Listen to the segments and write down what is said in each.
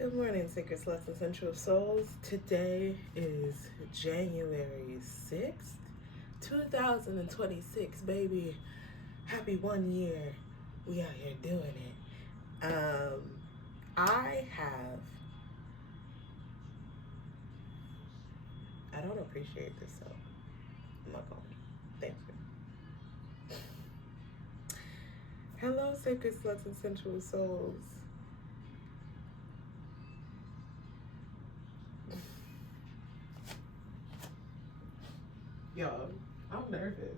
Good morning, Sacred Sluts and Sensual Souls. Today is January 6th, 2026, baby. Happy 1 year. We out here doing it. I don't appreciate this, so I'm not going. Thank you. Hello, Sacred Sluts and Sensual Souls. Y'all, I'm nervous.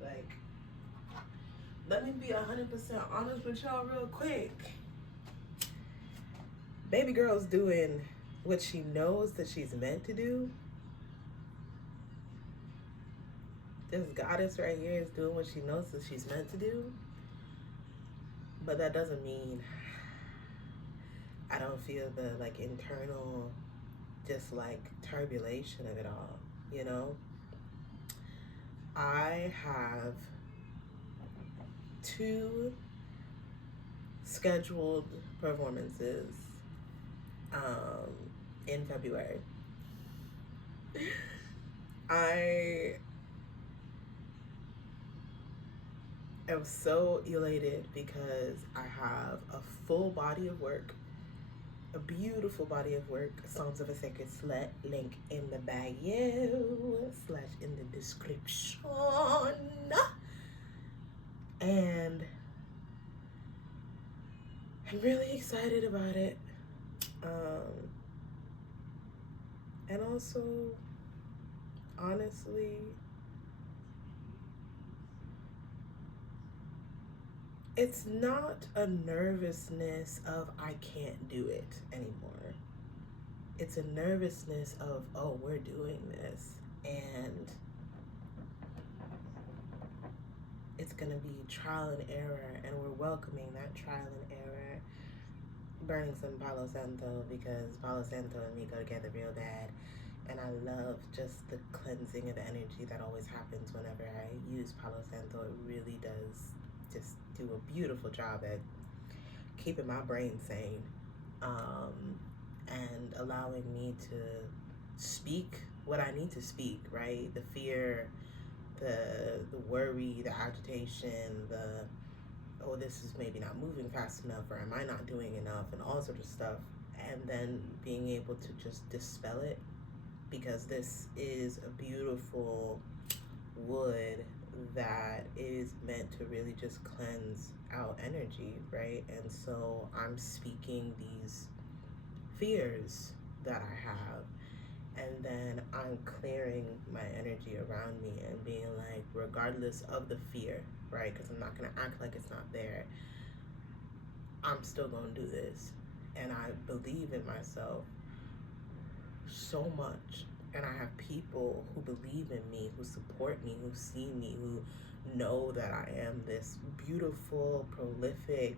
Like, let me be 100% honest with y'all real quick. Baby girl's doing what she knows that she's meant to do. This goddess right here is doing what she knows that she's meant to do. But that doesn't mean I don't feel the internal just turbulation of it all, you know? I have 2 scheduled performances in February. I am so elated because I have a full body of work, a beautiful body of work. Songs of a Sacred Slut, link in the bio / in the description. And I'm really excited about it. And also, honestly, it's not a nervousness of I can't do it anymore. It's a nervousness of, oh, we're doing this. And it's going to be trial and error. And we're welcoming that trial and error. Burning some Palo Santo because Palo Santo and me go together real bad. And I love just the cleansing of energy that always happens whenever I use Palo Santo. It really does just do a beautiful job at keeping my brain sane, and allowing me to speak what I need to speak, right? The fear, the worry, the agitation, oh, this is maybe not moving fast enough, or am I not doing enough, and all sorts of stuff. And then being able to just dispel it, because this is a beautiful wood that is meant to really just cleanse out energy, right? And so I'm speaking these fears that I have, and then I'm clearing my energy around me and being like, regardless of the fear, right? Because I'm not going to act like it's not there. I'm still going to do this. And I believe in myself so much. And I have people who believe in me, who support me, who see me, who know that I am this beautiful, prolific,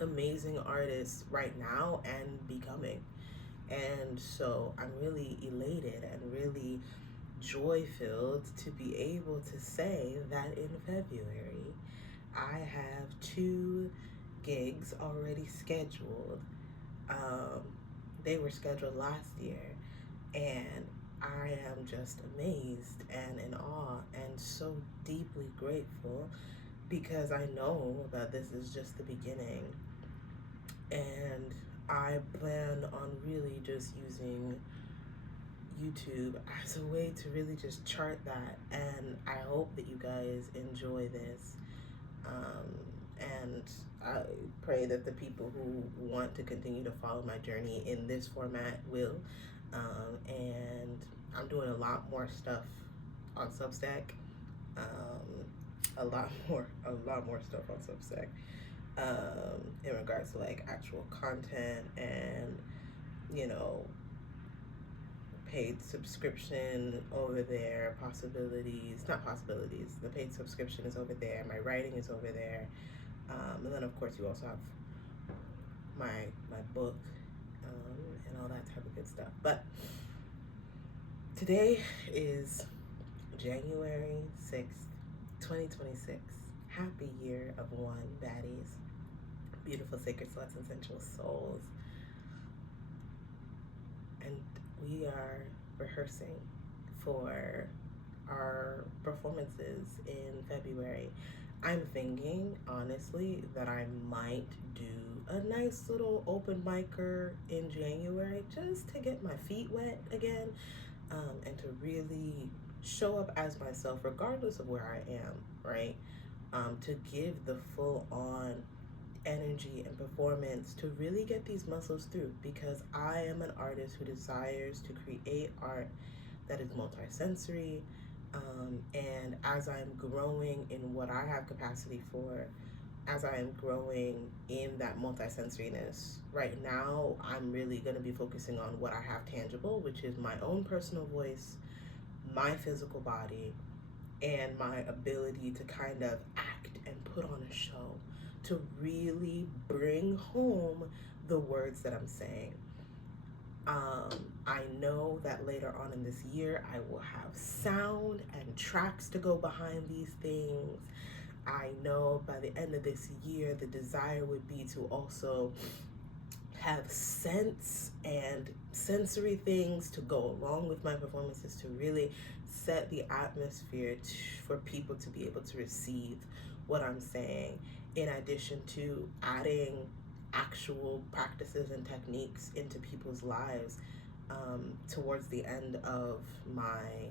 amazing artist right now and becoming. And so I'm really elated and really joy-filled to be able to say that in February, I have 2 gigs already scheduled. They were scheduled last year, and I am just amazed and in awe and so deeply grateful, because I know that this is just the beginning. And I plan on really just using YouTube as a way to really just chart that. And I hope that you guys enjoy this. And I pray that the people who want to continue to follow my journey in this format will. And I'm doing a lot more stuff on Substack. A lot more stuff on Substack. In regards to actual content and, paid subscription over there, the paid subscription is over there, my writing is over there, and then of course you also have my book, and all that type of good stuff. But today is January 6th, 2026. Happy year of one, baddies. Beautiful sacred sluts and sensual souls. And we are rehearsing for our performances in February. I'm thinking, honestly, that I might do a nice little open micer in January just to get my feet wet again, and to really show up as myself regardless of where I am, right? To give the full on energy and performance to really get these muscles through, because I am an artist who desires to create art that is multisensory. And as I'm growing in what I have capacity for, as I am growing in that multisensoriness, right now I'm really going to be focusing on what I have tangible, which is my own personal voice, my physical body, and my ability to kind of act and put on a show to really bring home the words that I'm saying. I know that later on in this year, I will have sound and tracks to go behind these things. I know by the end of this year, the desire would be to also have sense and sensory things to go along with my performances to really set the atmosphere for people to be able to receive what I'm saying, in addition to adding actual practices and techniques into people's lives towards the end of my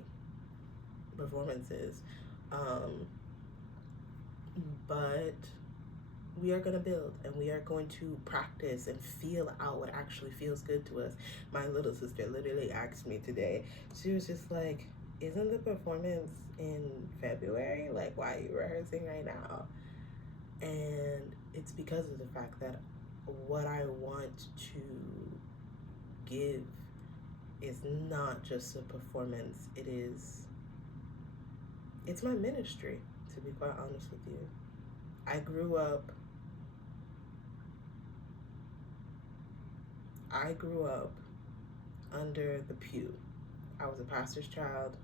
performances. But we are going to build, and we are going to practice and feel out what actually feels good to us. My little sister literally asked me today, she was just like, isn't the performance in February? Like, why are you rehearsing right now? And it's because of the fact that what I want to give is not just a performance. It's my ministry, to be quite honest with you. I grew up under the pew. I was a pastor's child,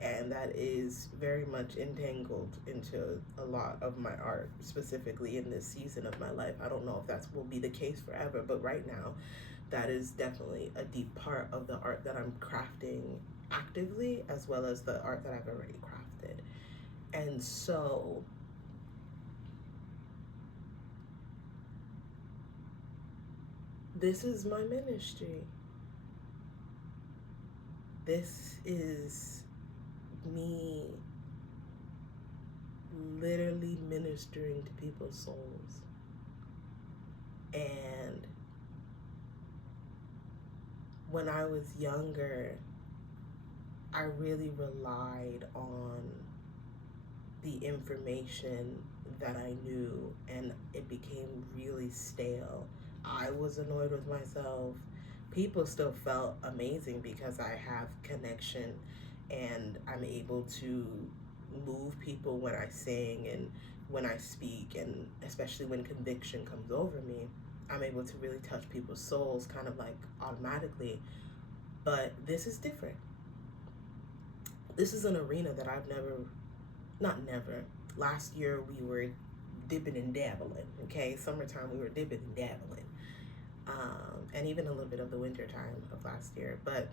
and that is very much entangled into a lot of my art, specifically in this season of my life. I don't know if that will be the case forever, but right now, that is definitely a deep part of the art that I'm crafting actively, as well as the art that I've already crafted. And so this is my ministry. This is me literally ministering to people's souls. And when I was younger, I really relied on the information that I knew, and it became really stale. I was annoyed with myself. People still felt amazing because I have connection and I'm able to move people when I sing and when I speak, and especially when conviction comes over me, I'm able to really touch people's souls kind of like automatically. But this is different. This is an arena that I've never. Last year we were dipping and dabbling, okay? Summertime we were dipping and dabbling. And even a little bit of the winter time of last year. But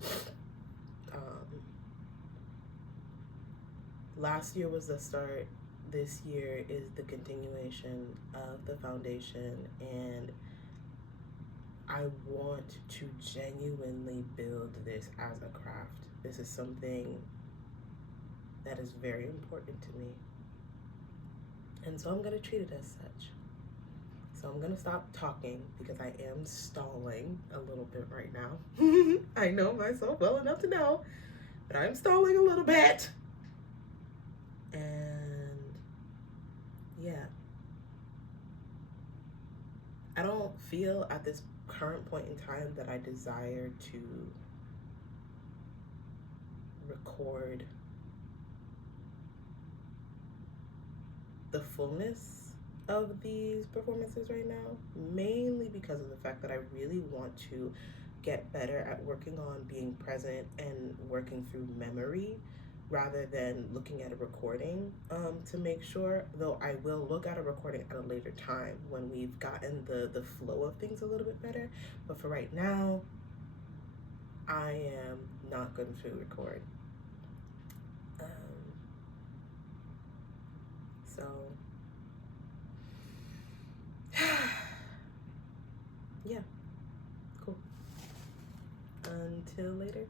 last year was the start. This year is the continuation of the foundation, and I want to genuinely build this as a craft. This is something that is very important to me. And so I'm going to treat it as such. So I'm going to stop talking because I am stalling a little bit right now. I know myself well enough to know that I'm stalling a little bit. And yeah, I don't feel at this current point in time that I desire to record the fullness of these performances right now, mainly because of the fact that I really want to get better at working on being present and working through memory rather than looking at a recording to make sure, though I will look at a recording at a later time when we've gotten the flow of things a little bit better. But for right now, I am not going to record. So, yeah, cool. Until later.